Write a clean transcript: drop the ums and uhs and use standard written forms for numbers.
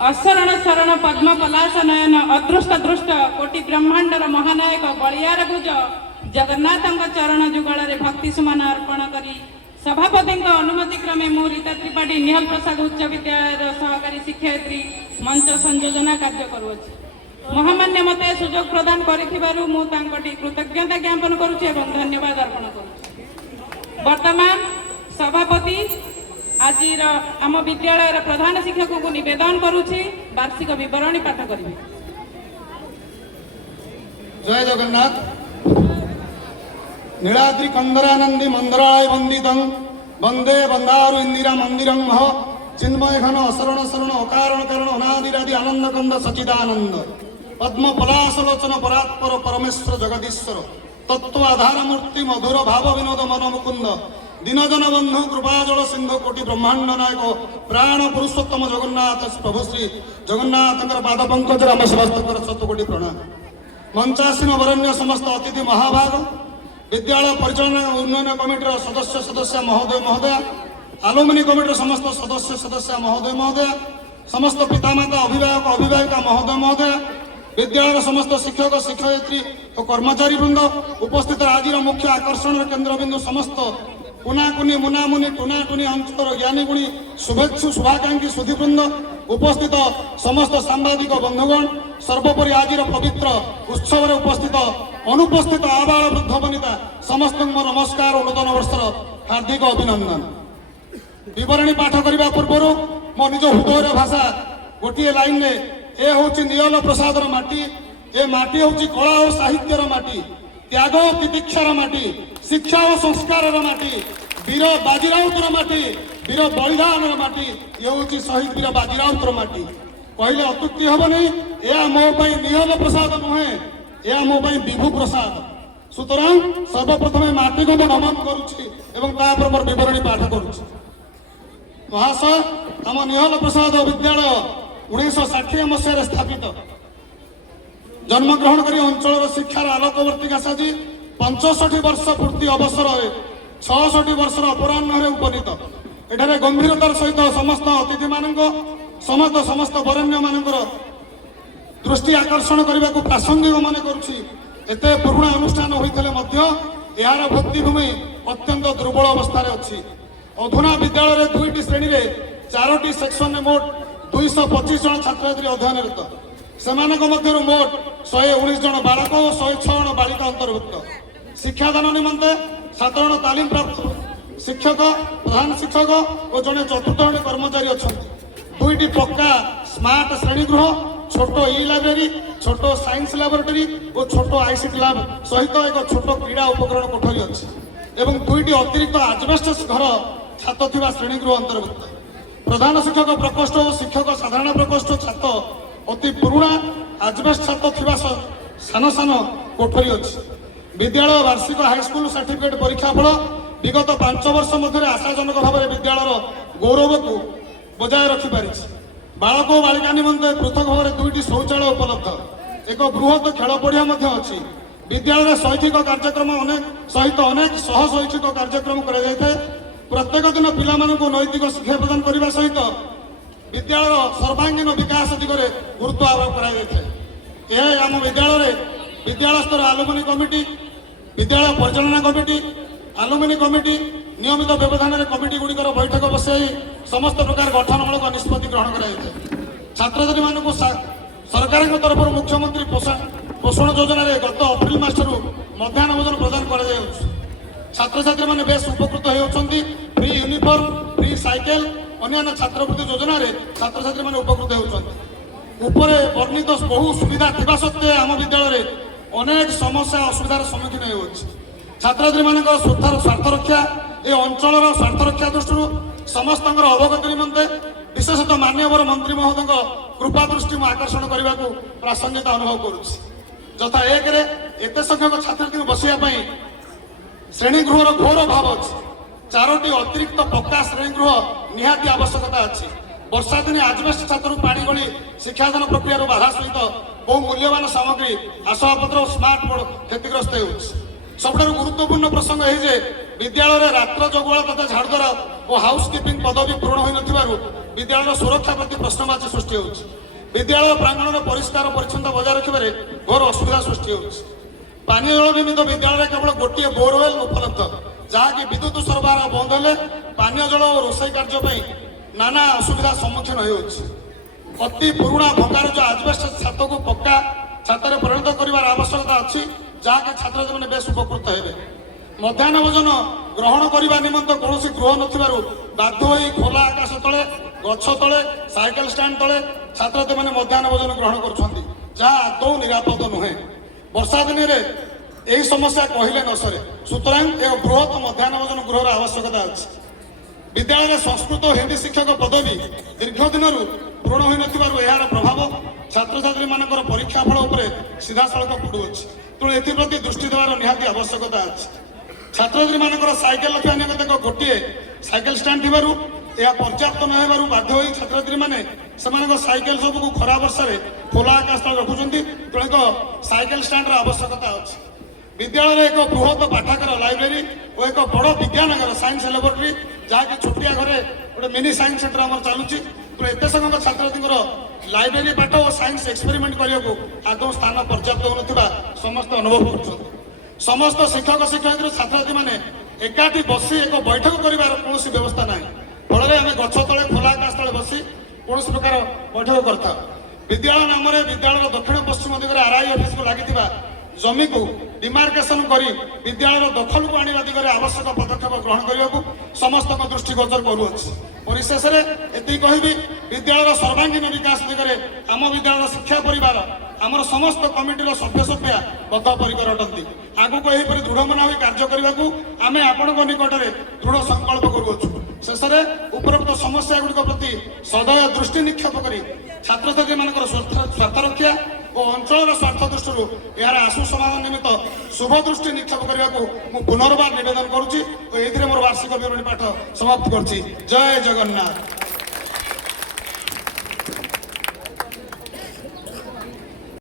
अशरण शरण पद्म पलाश नयन अदृष्ट दृष्ट कोटि ब्रह्मांडर महानायक बलियार भुज जगन्नाथ चरण जुगल भक्ति सुमन अर्पण करी सभापति अनुमति क्रमे मु रीता त्रिपाठी निहाल प्रसाद उच्च विद्यालय सहकारी शिक्षयित्री मंच संयोजना कार्य करुछि। महामान्य मते सुजोग प्रदान करिथिबारु मु तांकटी कृतज्ञता ज्ञापन करुछि एवं धन्यवाद अर्पण करुछि। वर्तमान सभापति आज आम विद्यालय प्रधान शिक्षक को निवेदन करुछि वार्षिक विवरणी पाठ करिवे। जय जगन्नाथ। नीलाद्रि कंदरानंदी मंदराय वंदितं वंदे बंदारु इंदिरा मंदिरं मह चिन्मय घन असरण शरण अकारण करण अनादिरादि आनंद कंद सचिदानंद पद्म पलाशलोचन परात्पर परमेश्वर जगदीश्वर तत्व आधार मूर्ति मधुर भाव विनोद मन मुकुंद दीनजन बंधु कृपाजल सिंधु कोटि ब्रह्मांड नायक प्राण पुरुषोत्तम जगन्नाथ प्रभु श्री जगन्नाथ पाद पंकज आम समस्त शतकोटि प्रणाम। मंचासीन वरण्य समस्त अतिथि महाभाग विद्यालय परिचालना उन्नयन कमिटर सदस्य महोदय महोदय आलुमिनी कमिटर समस्त सदस्य महोदय महोदय समस्त पितामाता अभिभावक अभिभाविका महोदय महोदय विद्यालय समस्त शिक्षक शिक्षयित्री और कर्मचारी वृंद उपस्थित आज मुख्य आकर्षण केन्द्रबिंदु समस्त कुनाकुनी मुनामुनी टुनाटुनी अंतर ज्ञानी गुणी शुभेच्छु शुभाकांक्षी सुधीवृंद उपस्थित समस्त सांबादिक बंधुगण सर्वोपरि आज पवित्र उत्सव उपस्थित अनुपस्थित आबाल वृद्ध वनिता समस्त नमस्कार और नूतन वर्षर हार्दिक अभिनंदन। विवरणी पाठ करने पूर्व मो निज हृदय भाषा गोटे लाइन में ए हूँ नियल प्रसादर माटी ए माटी हूँ कला और साहित्यर माटी त्याग तितिक्षार माटी शिक्षा और संस्कार माटी वीर बाजीराउतर माटी वीर बलिदान माटी ये हूँ शहीद वीर बाजीराउतर माटी कहले अत्युक्ति हम नहीं यह मो निहल प्रसाद नुहे यह मो विभु प्रसाद सुतरां सर्वप्रथम माटी को नमन करुच्ची मोर विवरणी पाठ करुच्ची। महाशय आम निहल प्रसाद विद्यालय 1960 मसीह स्थापित जन्मग्रहण कर अंचल शिक्षार आलोकवर्तिका साजी 65 वर्ष पूर्ति अवसर 66 वर्षर अपराह्न उपनीत एठारे गंभीरतार सहित समस्त अतिथि मान समस्त वरेण्य मान दृष्टि आकर्षण करने को प्रासंगिक मन करते पुराणा अनुष्ठान होते यार भित्तिभूमि अत्यंत दुर्बल अवस्था अच्छी। अधुना विद्यालय 2टी श्रेणी में 4टी सेक्शन में मोट 225 जन छात्र अध्ययनरत से मोट 119 जन बालक और 106 जन बालिका अंतर्भुक्त। शिक्षादान निमंते 7 जन तालीम प्राप्त शिक्षक प्रधान शिक्षक और जड़े चतुर्थ कर्मचारी अच्छा 2टी पक्का स्मार्ट श्रेणीगृह छोट ई लाइब्रेरी छोट साइंस लैबोरेटरी और छोट आईसीटी लैब सहित एक छोट क्रीड़ा उपकरण कोठरी अच्छी एवं 2टी अतिरिक्त आजबेस्टस घर छात थिबा श्रेणीगृह अंतर्भुक्त। प्रधान शिक्षक प्रकोष्ठ और शिक्षक साधारण प्रकोष्ठ छात अति पुराणा आजबेस्ट छात थिबा सान सान कोठरी अच्छी। विद्यालय वार्षिक हाईस्कूल सर्टिफिकेट परीक्षा फल विगत 5 वर्ष मध्य आशाजनक भाव में विद्यालय गौरव को बजाय रखिपारी। बालक और बालिका निमंते पृथक भाव में 2टी शौचालय उपलब्ध एक बृहत खेल पड़िया अच्छी। विद्यालय शैक्षिक कार्यक्रम सहित अनेक सह शैक्षिक कार्यक्रम कर प्रत्येक दिन पिला नैतिक शिक्षा प्रदान करने सहित विद्यालय सर्वांगीन विकास दिगरे गुरुत्व आरोप कर आम विद्यालय विद्यालय स्तर आलुमिनी कमिटी विद्यालय परिचालना कमिटी आलुमिनी कमिटी नियमित व्यवधान में कमिटी गुड़िकर बैठक बसाई समस्त प्रकार गठनमूलक निष्पत्ति ग्रहण कर छात्र छात्री मानक सरकार तरफ मुख्यमंत्री पोषण योजना गत अप्रिल मासरू मध्याह्न भोजन प्रदान कर छात्र छात्री मैंने बेस उपकृत होती फ्री यूनिफॉर्म फ्री साइकेल अन्य छात्रवृत्ति योजना छात्र छात्री मैंने उपकृत होते वर्णित बहु सुविधा थिबा सत्वे आम विद्यालय अनेक समस्या असुविधार सम्मुखीन हो छात्र छात्री मान स्वार्थ रक्षा ये अंचल स्वार्थ रक्षा दृष्टि समस्त अवगत निमंते विशेषतः माननीय मंत्री महोदय कृपा दृष्टि आकर्षण करने को प्रासंगिकता अनुभव करुच्ची। जथा एक एत संख्यक छात्र बसवाई श्रेणीगृहर घोर अभाव अच्छी 4टी अतिरिक्त पक्का श्रेणीगृह निहाती आवश्यकता अच्छी। वर्षा दिने आजबेस्ट छात्र पानी गली शिक्षादान प्रक्रिया बाधा सहित बहु मूल्यवान सामग्री आसबाबपत्र स्मार्ट बोर्ड क्षतिग्रस्त हो सबुठारु गुरुत्वपूर्ण प्रसंग है विद्यालय रात्र जगुआल तथा झाड़द्वार और हाउस कीपिंग पदवी पूर्ण हो ବିଦ୍ୟାଳୟର ସୁରକ୍ଷା ପ୍ରତି ପ୍ରଶ୍ନବାଚୀ ସୃଷ୍ଟି ହେଉଛି। ବିଦ୍ୟାଳୟ ପ୍ରାଙ୍ଗଣରେ ପରିଷ୍କାର ପରିଚ୍ଛନ୍ନତା ବଜାୟ ରଖିବାରେ ଘୋର ଅସୁବିଧା ସୃଷ୍ଟି ହେଉଛି। ପାନୀୟ ଜଳ ନିମିତ୍ତ ବିଦ୍ୟାଳୟରେ କେବଳ ଗୋଟିଏ ବୋରୱେଲ୍ ଉପଲବ୍ଧ, ଯାହାକି ବିଦ୍ୟୁତ ସରବରାହ ବନ୍ଦ ହେଲେ ପାନୀୟ ଜଳ ଓ ରୋଷେଇ କାର୍ଯ୍ୟ ପାଇଁ ନାନା ଅସୁବିଧା ସମ୍ମୁଖୀନ ହେଉଛି। ଅତି ପୁରୁଣା ଭଙ୍ଗାରୁଜ ଆଜବେଷ୍ଟସ୍ ଛାତକୁ ପକ୍କା ଛାତରେ ପରିଣତ କରିବାର ଆବଶ୍ୟକତା ଅଛି, ଯାହାକି ଛାତ୍ରଛାତ୍ରୀମାନେ ବେଶ ଉପକୃତ ହେବେ। ମଧ୍ୟାହ୍ନ ଭୋଜନ ଗ୍ରହଣ କରିବା ନିମନ୍ତେ କୌଣସି ଗୃହ ନଥିବାରୁ ବାଧ୍ୟ ହୋଇ ଖୋଲା ଆକାଶ ତଳେ, ଗଛ ତଳେ, ସାଇକେଲ ଷ୍ଟାଣ୍ଡ ତଳେ ଛାତ୍ରଛାତ୍ରୀମାନେ ମଧ୍ୟାହ୍ନ ଭୋଜନ ଗ୍ରହଣ କରୁଛନ୍ତି, ଯାହା ଆଦୌ ନିରାପଦ ନୁହେଁ। ବର୍ଷା ଦିନରେ ଏହି ସମସ୍ୟା କହିଲେ ନ ସରେ। ସୁତରାଂ ଏକ ବୃହତ ମଧ୍ୟାହ୍ନ ଭୋଜନ ଗୃହର ଆବଶ୍ୟକତା ଅଛି। ବିଦ୍ୟାଳୟରେ ସଂସ୍କୃତ ଓ ହିନ୍ଦୀ ଶିକ୍ଷକ ପଦବୀ ଦୀର୍ଘ ଦିନରୁ ପୂରଣ ହୋଇନଥିବାରୁ ଏହାର ପ୍ରଭାବ ଛାତ୍ରଛାତ୍ରୀମାନଙ୍କର ପରୀକ୍ଷା ଫଳ ଉପରେ ସିଧାସଳଖ ପଡ଼ୁଅଛି। ତେଣୁ ଏଥିପ୍ରତି ଦୃଷ୍ଟି ଦେବାର ନିହାତି ଆବଶ୍ୟକତା ଅଛି। ଛାତ୍ରଛାତ୍ରୀମାନଙ୍କର ସାଇକେଲ ରଖିବା ନିମନ୍ତେ ଗୋଟିଏ ସାଇକେଲ ଷ୍ଟାଣ୍ଡ ଥିବାରୁ ଏହା ପର୍ଯ୍ୟାପ୍ତ ନ ହେବାରୁ ବାଧ୍ୟ ହୋଇ ଛାତ୍ରଛାତ୍ରୀମାନେ ସେମାନଙ୍କ ସାଇକେଲ ସବୁକୁ ଖରା ବର୍ଷାରେ ଖୋଲା ଆକାଶ ତଳେ ରଖୁଛନ୍ତି। ତେଣୁ ଏକ ସାଇକେଲ ଷ୍ଟାଣ୍ଡର ଆବଶ୍ୟକତା ଅଛି। ବିଦ୍ୟାଳୟରେ ଏକ ବୃହତ ପାଠାଗାର, ଲାଇବ୍ରେରୀ ଓ ଏକ ବଡ଼ ବିଜ୍ଞାନାଗାର, ସାଇନ୍ସ ଲାବୋରେଟୋରୀ, ଯାହାକି ଛୋଟିଆ ଘରେ ଗୋଟେ ମିନି ସାଇନ୍ସ ସେଣ୍ଟର ଆମର ଚାଲୁଛି। ତେଣୁ ଏତେ ସଂଖ୍ୟକ ଛାତ୍ରଛାତ୍ରୀଙ୍କର ଲାଇବ୍ରେରୀ ପାଠ ଓ ସାଇନ୍ସ ଏକ୍ସପେରିମେଣ୍ଟ କରିବାକୁ ଆଦୌ ସ୍ଥାନ ପର୍ଯ୍ୟାପ୍ତ ହେଉନଥିବା ସମସ୍ତେ ଅନୁଭବ କରୁଛନ୍ତି। ସମସ୍ତ ଶିକ୍ଷକ ଶିକ୍ଷୟିତ୍ରୀ ଛାତ୍ରଛାତ୍ରୀମାନେ ଏକାଠି ବସି ଏକ ବୈଠକ କରିବାର କୌଣସି ବ୍ୟବସ୍ଥା ନାହିଁ। ଫଳରେ ଆମେ ଗଛ ତଳେ, ଖୋଲା ଆକାଶ ତଳେ ବସି କୌଣସି ପ୍ରକାର ବୈଠକ କରିଥାଉ। ବିଦ୍ୟାଳୟ ନାମରେ ବିଦ୍ୟାଳୟର ଦକ୍ଷିଣ ପଶ୍ଚିମ ଦିଗରେ ଆର୍ଆଇ ଅଫିସକୁ ଲାଗିଥିବା ଜମିକୁ ଡିମାର୍କେସନ କରି ବିଦ୍ୟାଳୟର ଦଖଲକୁ ଆଣିବା ଦିଗରେ ଆବଶ୍ୟକ ପଦକ୍ଷେପ ଗ୍ରହଣ କରିବାକୁ ସମସ୍ତଙ୍କ ଦୃଷ୍ଟିଗୋଚର କରୁଅଛି। ପରିଶେଷରେ ଏତିକି କହିବି, ବିଦ୍ୟାଳୟର ସର୍ବାଙ୍ଗୀନ ବିକାଶ ଦିଗରେ ଆମ ବିଦ୍ୟାଳୟର ଶିକ୍ଷା ପରିବାର, ଆମର ସମସ୍ତ କମିଟିର ସଭ୍ୟସଭ୍ୟା ବଦ୍ଧପରିକର ଅଟନ୍ତି। ଆଗକୁ ଏହିପରି ଦୃଢ଼ ମନା ହୋଇ କାର୍ଯ୍ୟ କରିବାକୁ ଆମେ ଆପଣଙ୍କ ନିକଟରେ ଦୃଢ଼ ସଂକଳ୍ପ କରୁଅଛୁ। ଶେଷରେ ଉପରୋକ୍ତ ସମସ୍ୟାଗୁଡ଼ିକ ପ୍ରତି ସଦୟ ଦୃଷ୍ଟି ନିକ୍ଷେପ କରି ଛାତ୍ରଛାତ୍ରୀମାନଙ୍କର ସ୍ୱାର୍ଥ ରକ୍ଷା ଓ ଅଞ୍ଚଳର ସ୍ୱାର୍ଥ ଦୃଷ୍ଟିରୁ ଏହାର ଆଶୁ ସମାଧାନ ନିମିତ୍ତ ଶୁଭ ଦୃଷ୍ଟି ନିକ୍ଷେପ କରିବାକୁ ମୁଁ ପୁନର୍ବାର ନିବେଦନ କରୁଛି ଓ ଏଥିରେ ମୋର ବାର୍ଷିକ ବିବରଣୀ ପାଠ ସମାପ୍ତ କରୁଛି। ଜୟ ଜଗନ୍ନାଥ।